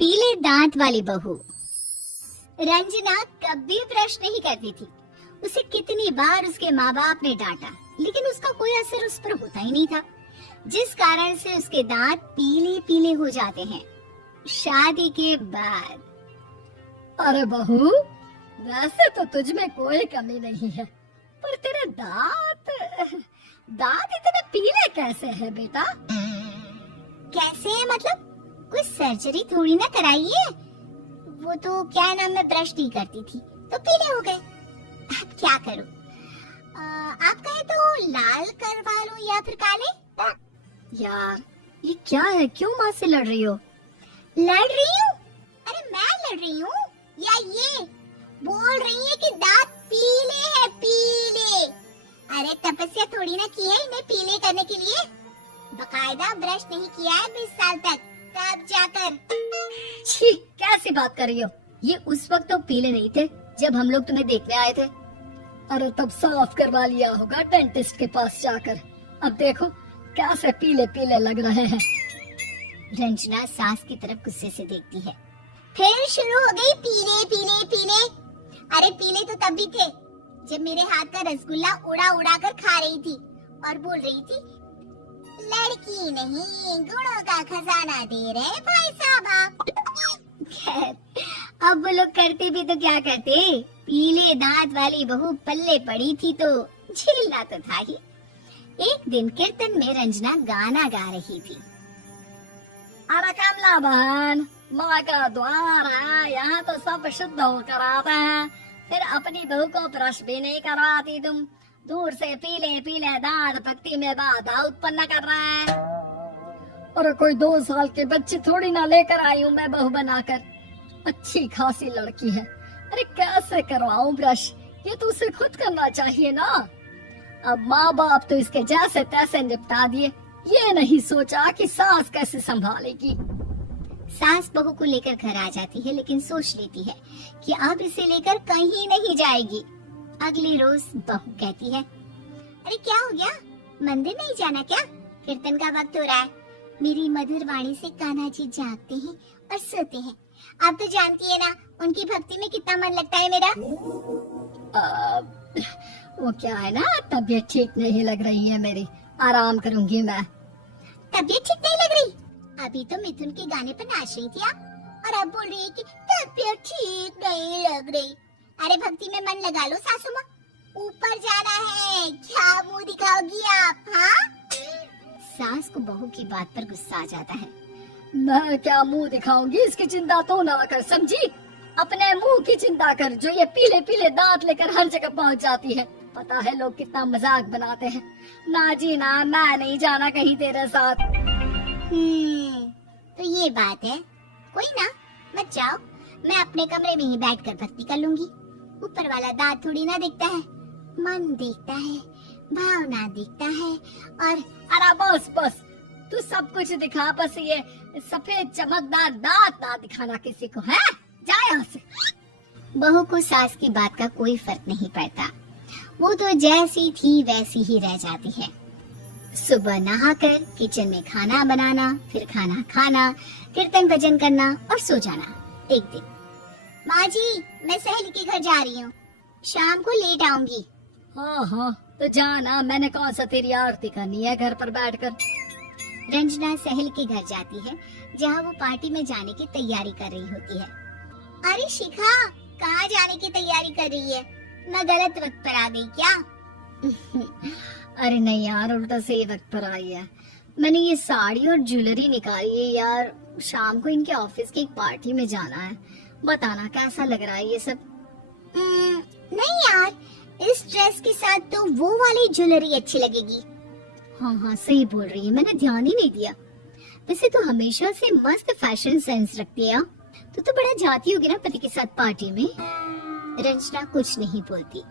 पीले दांत वाली बहू। रंजना कभी ब्रश नहीं करती थी। उसे कितनी बार उसके माँ बाप ने डांटा, लेकिन उसका कोई असर उस पर होता ही नहीं था, जिस कारण से उसके दांत पीले पीले हो जाते हैं शादी के बाद। अरे बहू, वैसे तो तुझ में कोई कमी नहीं है, पर तेरे दांत इतने पीले कैसे हैं बेटा? कैसे है मतलब? कोई सर्जरी थोड़ी ना कराई है। वो तो क्या नाम, मैं ब्रश नहीं करती थी तो पीले हो गए। अब क्या करूं? आप कहे तो लाल करवा लूं या फिर काले? यार ये क्या है, क्यों माँ से लड़ रही हो? लड़ रही हूँ? अरे मैं लड़ रही हूँ या ये बोल रही है कि दांत पीले हैं, पीले। अरे तपस्या थोड़ी ना की है इन्हें पीले करने के लिए। बकायदा ब्रश नहीं किया है 20 साल तक, तब जाकर। छी, कैसी बात कर रही हो? ये उस वक्त तो पीले नहीं थे जब हम लोग तुम्हें देखने आए थे। अरे तब साफ करवा लिया होगा डेंटिस्ट के पास जाकर। अब देखो कैसे पीले पीले लग रहे हैं। रंजना सास की तरफ गुस्से से देखती है। फिर शुरू हो गई पीले पीले पीले। अरे पीले तो तब भी थे जब मेरे हाथ का रसगुल्ला उड़ा उड़ा कर खा रही थी और बोल रही थी, लड़की नहीं गुणों का खजाना दे रहे भाई साहब आप। खैर, अब वो लोग करते भी तो क्या करते, पीले दांत वाली बहू पल्ले पड़ी थी तो झेलना तो था ही। एक दिन कीर्तन में रंजना गाना गा रही थी। अरे कमला बहन, माँ का द्वार है, यहाँ तो सब शुद्ध होकर आते हैं, फिर अपनी बहू को ब्रश भी नहीं करवाती तुम। दूर से पीले पीले दांत भक्ति में बाधा उत्पन्न कर रहा है। अरे कोई 2 साल के बच्चे थोड़ी ना लेकर आई हूँ मैं बहू बनाकर। अच्छी खासी लड़की है, अरे कैसे करवाऊं ब्रश? ये तो उसे खुद करना चाहिए ना। अब माँ बाप तो इसके जैसे तैसे निपटा दिए, ये नहीं सोचा कि सास कैसे संभालेगी। सास बहू को लेकर घर आ जाती है, लेकिन सोच लेती है कि अब इसे लेकर कहीं नहीं जाएगी। अगली रोज बहू कहती है, अरे क्या हो गया, मंदिर नहीं जाना क्या? कीर्तन का वक्त हो रहा है। मेरी मधुर वाणी से कान्हा जी जागते हैं और सोते हैं। आप तो जानती है ना उनकी भक्ति में कितना मन लगता है मेरा। वो क्या है ना, तबीयत ठीक नहीं लग रही है मेरी, आराम करूंगी मैं। तबीयत ठीक नहीं लग रही? अभी तो मिथुन के गाने पर नाच रही थी आप, और अब बोल रही है कि तबीयत ठीक नहीं लग रही। अरे भक्ति में मन लगा लो सासू माँ, ऊपर जाना है, क्या मुंह दिखाओगी आप? हाँ? सास को बहू की बात पर गुस्सा आ जाता है। मैं क्या मुंह दिखाऊंगी, इसकी चिंता तो ना कर, समझी? अपने मुंह की चिंता कर, जो ये पीले पीले दांत लेकर हर जगह पहुंच जाती है। पता है लोग कितना मजाक बनाते हैं। ना जी ना, मैं नहीं जाना कहीं तेरे साथ। तो ये बात है, कोई ना, मत जाओ, मैं अपने कमरे में ही बैठकर भक्ति कर लूंगी। ऊपर वाला दांत थोड़ी ना दिखता है, मन दिखता है, भावना दिखता है। और अरे बस बस, तू सब कुछ दिखा, बस ये सफेद चमकदार दांत ना दिखाना किसी को, है? जा यहाँ से। बहू को सास की बात का कोई फर्क नहीं पड़ता, वो तो जैसी थी वैसी ही रह जाती है। सुबह नहाकर किचन में खाना बनाना, फिर खाना खाना, कीर्तन भजन करना और सो जाना। एक दिन, माँ जी मैं सहेली के घर जा रही हूँ, शाम को लेट आऊंगी। हाँ हाँ तो जाना, मैंने कौन सा तेरी आरती करनी है घर पर बैठकर। रंजना सहेली के घर जाती है, जहाँ वो पार्टी में जाने की तैयारी कर रही होती है। अरे शिखा, कहाँ जाने की तैयारी कर रही है? मैं गलत वक्त पर आ गई क्या? अरे नहीं यार, उल्टा सही वक्त पर आई है। मैंने ये साड़ी और ज्वेलरी निकाली है यार, शाम को इनके ऑफिस की एक पार्टी में जाना है। बताना कैसा लग रहा है ये सब? नहीं यार, इस ड्रेस के साथ तो वो वाली ज्वेलरी अच्छी लगेगी। हाँ हाँ सही बोल रही है, मैंने ध्यान ही नहीं दिया। वैसे तो हमेशा से मस्त फैशन सेंस रखती है। तो बड़ा जाती होगी ना पति के साथ पार्टी में। रंजना कुछ नहीं बोलती,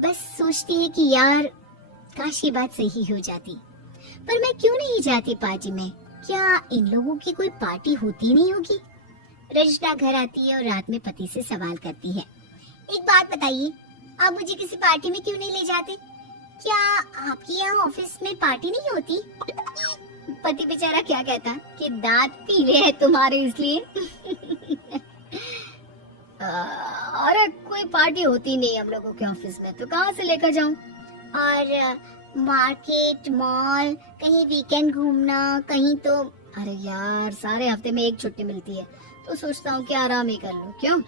बस सोचती है कि यार काश ये बात सही हो जाती, पर मैं क्यों नहीं जाती पार्टी में? क्या इन लोगों की कोई पार्टी होती नहीं होगी? रंजना घर आती है और रात में पति से सवाल करती है, एक बात बताइए, आप मुझे किसी पार्टी में क्यों नहीं ले जाते? क्या आपके यहाँ ऑफिस में पार्टी नहीं होती? पति बेचारा क्या कहता कि दांत पीले हैं तुम्हारे इसलिए। अरे कोई पार्टी होती नहीं हम लोगों के ऑफिस में, तो कहाँ से लेकर जाऊं? और मार्केट, मॉल, कहीं वीकेंड घूमना, कहीं तो। अरे यार सारे हफ्ते में एक छुट्टी मिलती है, तो सोचता हूँ कि आराम ही कर लूं। क्यों?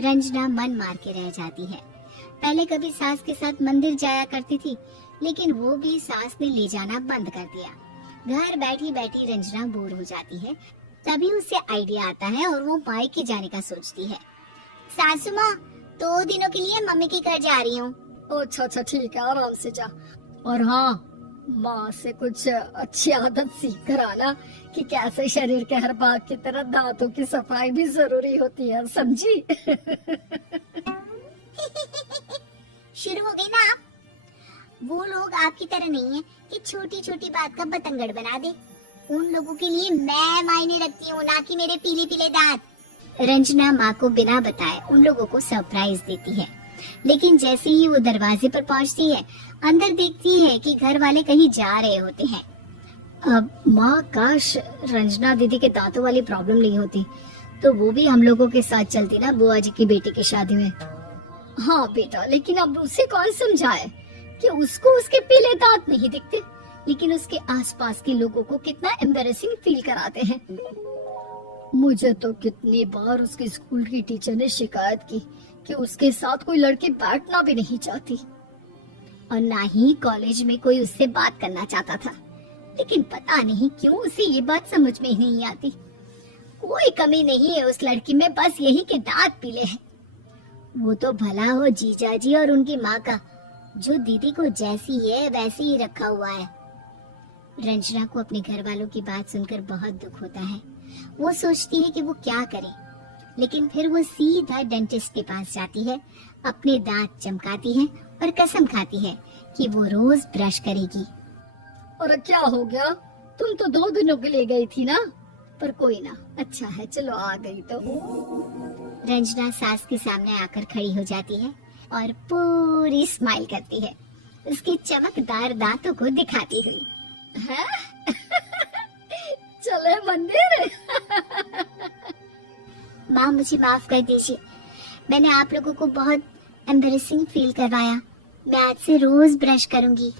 रंजना मन मार के रह जाती है। पहले कभी सास के साथ मंदिर जाया करती थी, लेकिन वो भी सास ने ले जाना बंद कर दिया। घर बैठी बैठी रंजना बोर हो जाती है। तभी उसे आइडिया आता है और वो मायके जाने का सोचती है। सासू माँ, 2 दिनों के लिए मम्मी के घर जा रही हूँ। अच्छा ठीक है, आराम से जा। और हाँ, माँ से कुछ अच्छी आदत सीख कर आना कि कैसे शरीर के हर भाग की तरह दांतों की सफाई भी जरूरी होती है, समझी? शुरू हो गई ना आप। वो लोग आपकी तरह नहीं है कि छोटी छोटी बात का बतंगड़ बना दे। उन लोगों के लिए मैं मायने रखती हूँ, ना कि मेरे पीले पीले दांत। रंजना माँ को बिना बताए उन लोगों को सरप्राइज देती है, लेकिन जैसे ही वो दरवाजे पर पहुँचती है, अंदर देखती है कि घर वाले कहीं जा रहे होते हैं। अब माँ, काश रंजना दीदी के दांतों वाली प्रॉब्लम नहीं होती, तो वो भी हम लोगों के साथ चलती ना बुआ जी की बेटी की शादी में। हाँ बेटा, लेकिन अब उसे कौन समझाए कि उसको उसके पीले दांत नहीं दिखते, लेकिन उसके आसपास के लोगों को कितना एम्बैरेसिंग फील कराते हैं। मुझे तो कितनी बार उसके स्कूल की टीचर ने शिकायत की कि उसके साथ कोई लड़की बैठना भी नहीं चाहती, और ना ही कॉलेज में कोई उससे बात करना चाहता था। लेकिन पता नहीं क्यों उसे ये बात समझ में ही नहीं आती। कोई कमी नहीं है उस लड़की में, बस यही के दांत पीले हैं। वो तो भला हो जीजाजी और उनकी माँ का, जो दीदी को जैसी है वैसे ही रखा हुआ है। रंजना को अपने घर वालों की बात सुनकर बहुत दुख होता है। वो सोचती है कि वो क्या करे, लेकिन फिर वो सीधा डेंटिस्ट के पास जाती है, अपने दांत चमकाती है और कसम खाती है कि वो रोज ब्रश करेगी। और क्या हो गया? तुम तो 2 दिनों के लिए गई थी ना, पर कोई ना, अच्छा है, चलो आ गई तो। रंजना सास के सामने आकर खड़ी हो जाती है और पूरी स्माइल करती है, उसके चमकदार दांतों को दिखाती हुई। है? चले मंदिर? माँ, मुझे माफ कर दीजिए, मैंने आप लोगों को बहुत एम्बैरेसिंग फील करवाया। मैं आज से रोज ब्रश करूंगी।